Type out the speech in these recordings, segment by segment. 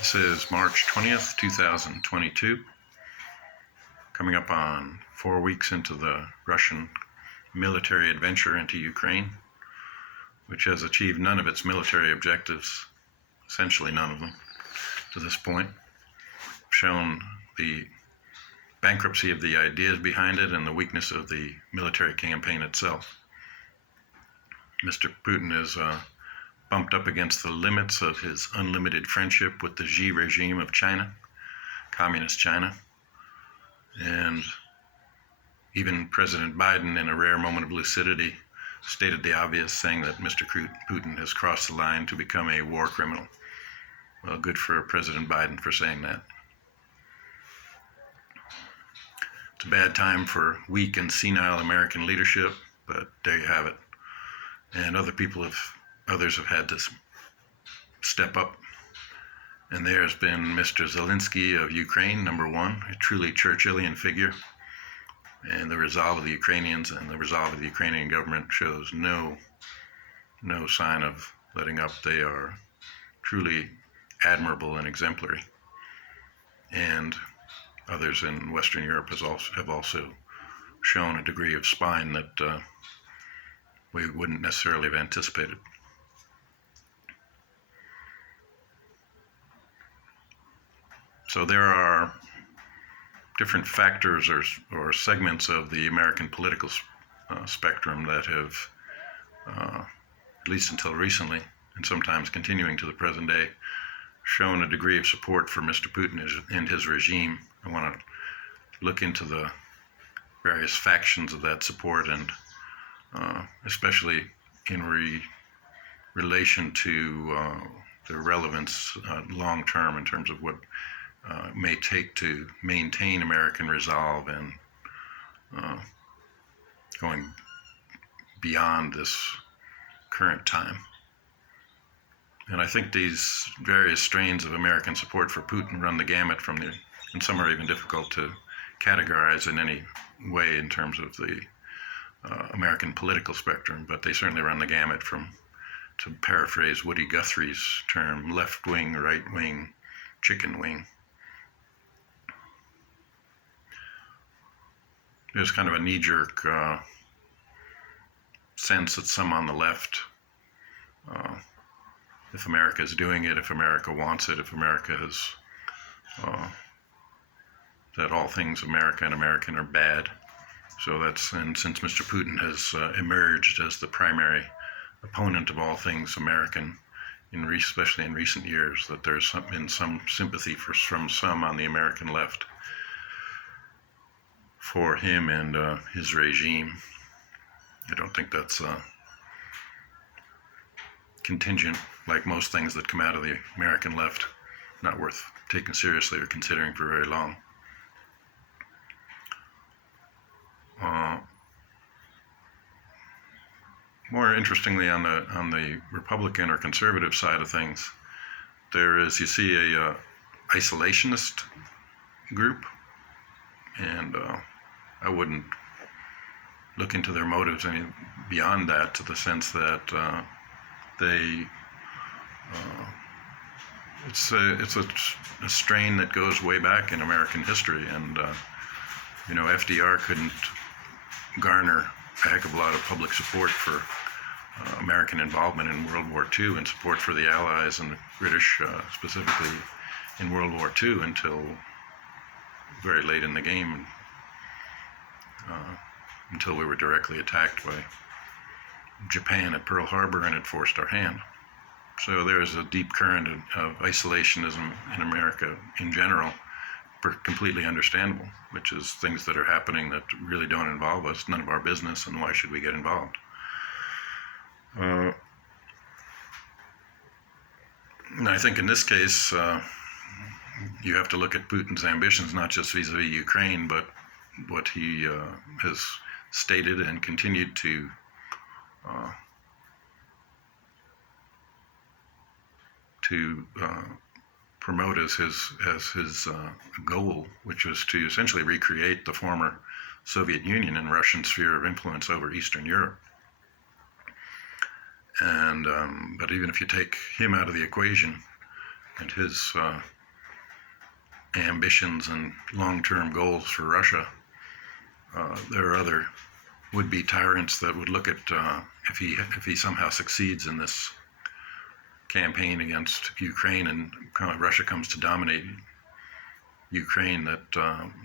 This is March 20th, 2022, coming up on 4 weeks into the Russian military adventure into Ukraine, which has achieved none of its military objectives, essentially none of them, to this point, shown the bankruptcy of the ideas behind it and the weakness of the military campaign itself. Mr. Putin is bumped up against the limits of his unlimited friendship with the Xi regime of China, communist China, and even President Biden, in a rare moment of lucidity, stated the obvious, saying that Mr. Putin has crossed the line to become a war criminal. Well, good for President Biden for saying that. It's a bad time for weak and senile American leadership, but there you have it. And others have had to step up. And there has been Mr. Zelensky of Ukraine, number one, a truly Churchillian figure. And the resolve of the Ukrainians and the resolve of the Ukrainian government shows no sign of letting up. They are truly admirable and exemplary. And others in Western Europe have also shown a degree of spine that we wouldn't necessarily have anticipated. So there are different factors or segments of the American political spectrum that have, at least until recently, and sometimes continuing to the present day, shown a degree of support for Mr. Putin and his regime. I want to look into the various factions of that support, and especially in relation to the relevance long term in terms of what may take to maintain American resolve and going beyond this current time. And I think these various strains of American support for Putin run the gamut and some are even difficult to categorize in any way in terms of the American political spectrum, but they certainly run the gamut from, to paraphrase Woody Guthrie's term, left wing, right wing, chicken wing. There's kind of a knee-jerk sense that some on the left, if America is doing it, if America wants it, if America has, that all things America and American are bad. And since Mr. Putin has emerged as the primary opponent of all things American, especially in recent years, that there's been some sympathy from some on the American left for him and his regime. I don't think that's contingent, like most things that come out of the American left, not worth taking seriously or considering for very long. More interestingly, on the Republican or conservative side of things, there is, you see, a isolationist group, and I wouldn't look into their motives any beyond that, to the sense that it's a strain that goes way back in American history, and FDR couldn't garner a heck of a lot of public support for American involvement in World War II and support for the Allies and the British specifically in World War II until very late in the game, until we were directly attacked by Japan at Pearl Harbor and it forced our hand. So there is a deep current of isolationism in America in general, completely understandable, which is things that are happening that really don't involve us, none of our business, and why should we get involved? And I think in this case, you have to look at Putin's ambitions, not just vis-a-vis Ukraine, but what he has stated and continued to promote as his goal, which was to essentially recreate the former Soviet Union and Russian sphere of influence over Eastern Europe. And but even if you take him out of the equation, and his ambitions and long-term goals for Russia, there are other would-be tyrants that would look at if he somehow succeeds in this campaign against Ukraine and Russia comes to dominate Ukraine, that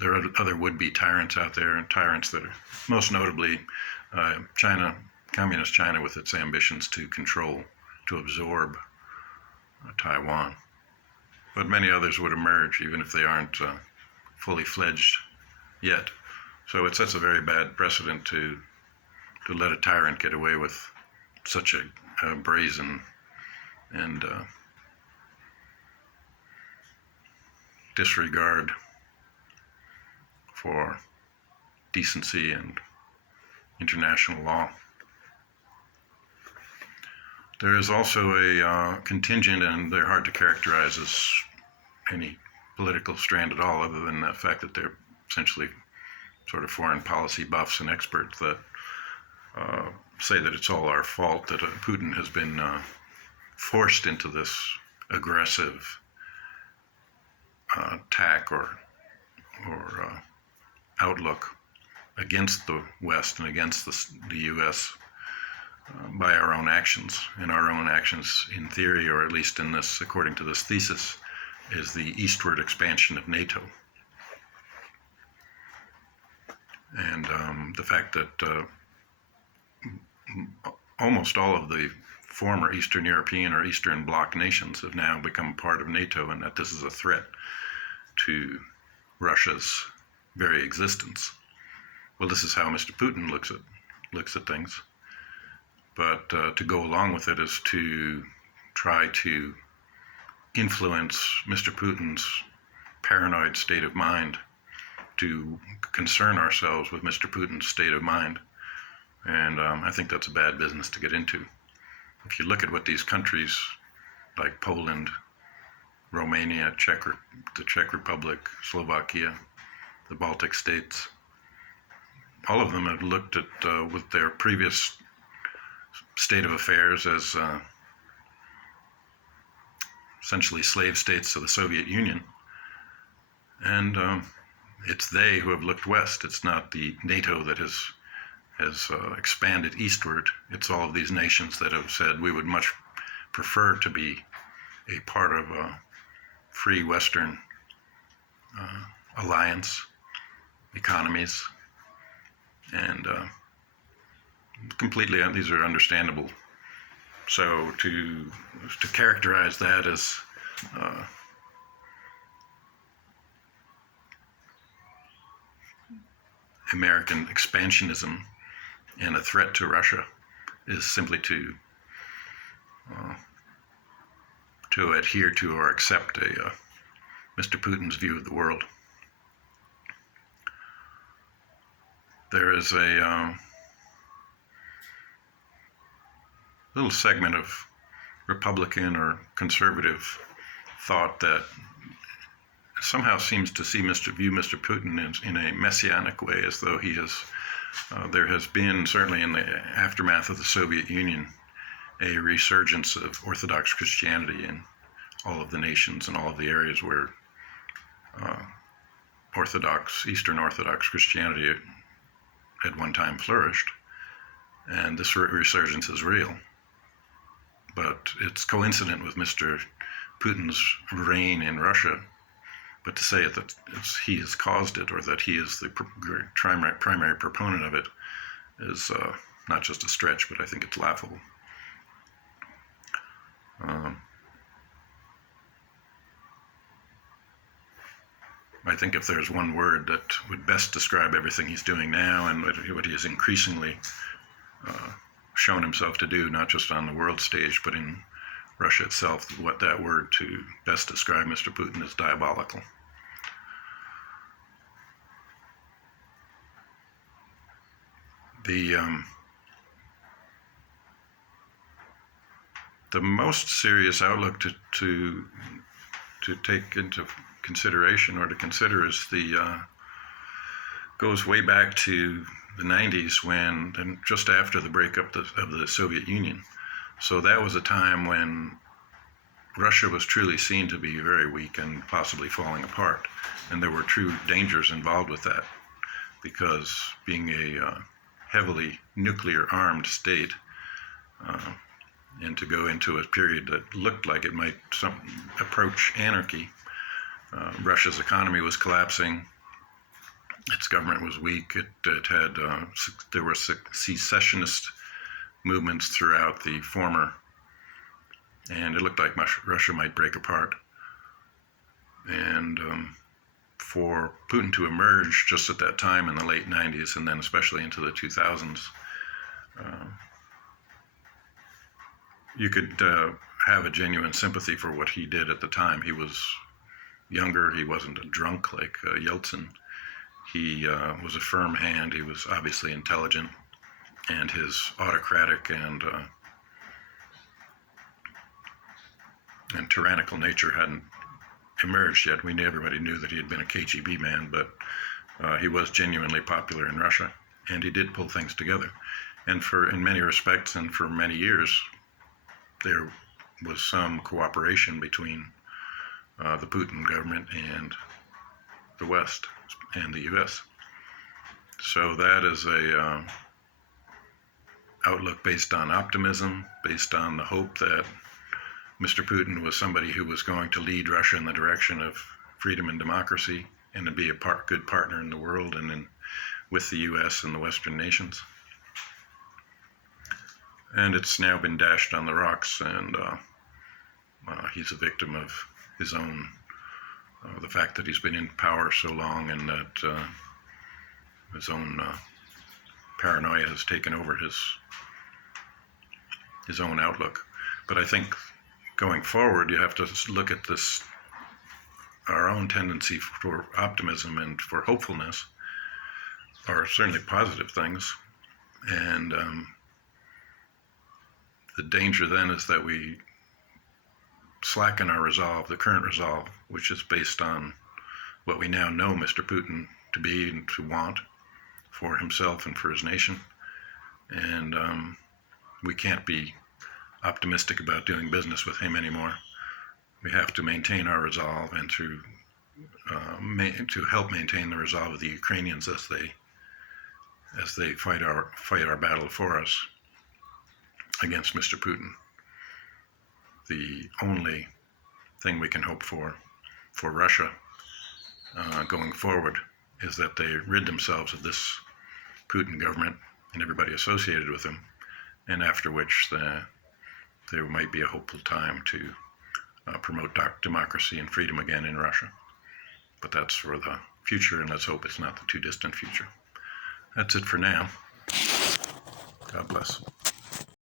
there are other would-be tyrants out there, and tyrants that are most notably China, communist China, with its ambitions to control, to absorb Taiwan. But many others would emerge, even if they aren't fully fledged yet. So it sets a very bad precedent to let a tyrant get away with such a brazen and disregard for decency and international law. There is also a contingent, and they're hard to characterize as any political strand at all, other than the fact that they're essentially sort of foreign policy buffs and experts that say that it's all our fault that Putin has been forced into this aggressive attack or outlook against the West and against the U.S. By our own actions. And our own actions, in theory, or at least in this, according to this thesis, is the eastward expansion of NATO. And the fact that almost all of the former Eastern European or Eastern Bloc nations have now become part of NATO, and that this is a threat to Russia's very existence. Well, this is how Mr. Putin looks at things. But to go along with it is to try to influence Mr. Putin's paranoid state of mind, to concern ourselves with Mr. Putin's state of mind. And I think that's a bad business to get into. If you look at what these countries like Poland, Romania, the Czech Republic, Slovakia, the Baltic states, all of them have looked at with their previous state of affairs as essentially slave states of the Soviet Union. And it's they who have looked west. It's not the NATO that has expanded eastward. It's all of these nations that have said we would much prefer to be a part of a free Western alliance, economies, and completely, these are understandable. So to characterize that as American expansionism and a threat to Russia is simply to adhere to or accept Mr. Putin's view of the world. There is a little segment of Republican or conservative thought that somehow seems to view Mr. Putin in a messianic way, as though he has, there has been, certainly in the aftermath of the Soviet Union, a resurgence of Orthodox Christianity in all of the nations and all of the areas where Eastern Orthodox Christianity at one time flourished. And this resurgence is real. But it's coincident with Mr. Putin's reign in Russia. But to say that he has caused it, or that he is the primary proponent of it, is not just a stretch, but I think it's laughable. I think if there's one word that would best describe everything he's doing now and what he has increasingly shown himself to do, not just on the world stage, but in Russia itself, what that word to best describe Mr. Putin is diabolical. The most serious outlook to take into consideration or to consider is goes way back to the 90s, and just after the breakup of the Soviet Union. So that was a time when Russia was truly seen to be very weak and possibly falling apart. And there were true dangers involved with that, because being a heavily nuclear armed state, and to go into a period that looked like it might approach anarchy, Russia's economy was collapsing. Its government was weak. There were secessionist movements throughout the former, and it looked like Russia might break apart. And for Putin to emerge just at that time in the late 90s, and then especially into the 2000s, you could have a genuine sympathy for what he did at the time. He was younger. He wasn't a drunk like Yeltsin. He was a firm hand. He was obviously intelligent, and his autocratic and tyrannical nature hadn't emerged yet. Everybody knew that he had been a KGB man, but he was genuinely popular in Russia, and he did pull things together. And in many respects, and for many years, there was some cooperation between the Putin government and the West and the U.S. So that is a outlook based on optimism, based on the hope that Mr. Putin was somebody who was going to lead Russia in the direction of freedom and democracy, and to be a good partner in the world and with the U.S. and the Western nations. And it's now been dashed on the rocks, and he's a victim of his own, the fact that he's been in power so long, and that his own paranoia has taken over his own outlook. But I think going forward, you have to look at this, our own tendency for optimism and for hopefulness are certainly positive things. And the danger then is that we slacken our resolve, the current resolve, which is based on what we now know Mr. Putin to be and to want for himself and for his nation. And we can't be optimistic about doing business with him anymore. We have to maintain our resolve, and to help maintain the resolve of the Ukrainians as they fight our battle for us against Mr. Putin. The only thing we can hope for Russia going forward is that they rid themselves of this Putin government and everybody associated with him, and after which there might be a hopeful time to promote democracy and freedom again in Russia. But that's for the future, and let's hope it's not the too distant future. That's it for now. God bless.